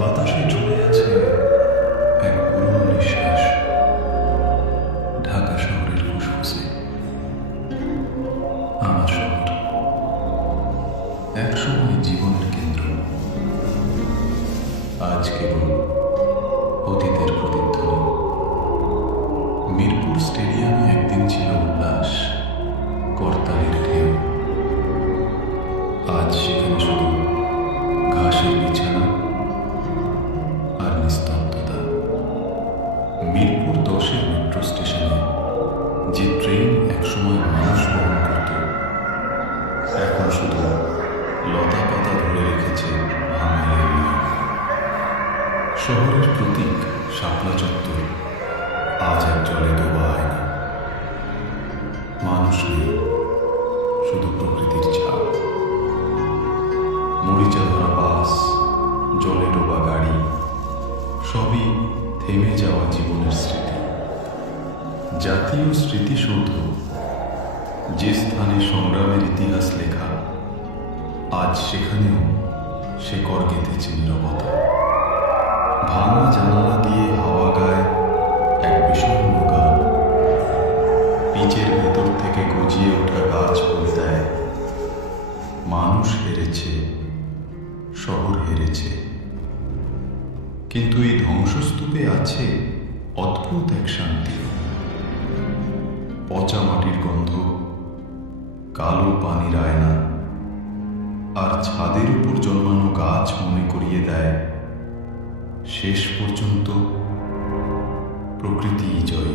বাতাসে চলে আছে এক নিঃশ্বাস ঢাকা শহরের ফুসফুসে। আমার শহর। জীবনের কেন্দ্র। আজ কেবল অতীতের প্রতিধ্বনি। মিরপুর স্টেডিয়ামে একদিন ছিল উল্লাস, করতালির ঢেউ। আজ সেখানে শুধু ঘাসের বিছানা। শহরের প্রতীক শাপলা চত্বর। আজ আর জলে ডোবা না। মানুষ নেই, শুধু প্রকৃতির ছাপ। মরিচা ধরা বাস, জলে ডোবা গাড়ি, সবই থেমে যাওয়া জীবনের স্মৃতি। জাতীয় স্মৃতিসৌধ, যে স্থানে সংগ্রামের ইতিহাস লেখা, আজ সেখানেও সে কর গেঁথেছে নিরবতা। ভাঙা জানালা দিয়ে হাওয়া গায় এক বিষণ্ণ গান পিচের ভেতর থেকে গজিয়ে ওঠা গাছ বলে দেয়। মানুষ হেরেছে, শহর হেরেছে। কিন্তু এই ধ্বংসস্তূপে আছে অদ্ভুত এক শান্তি। পচা মাটির গন্ধ, কালো পানির আয়না, আর ছাদের উপর জন্মানো গাছ মনে করিয়ে দেয় শেষ পর্যন্ত প্রকৃতিই জয়ী।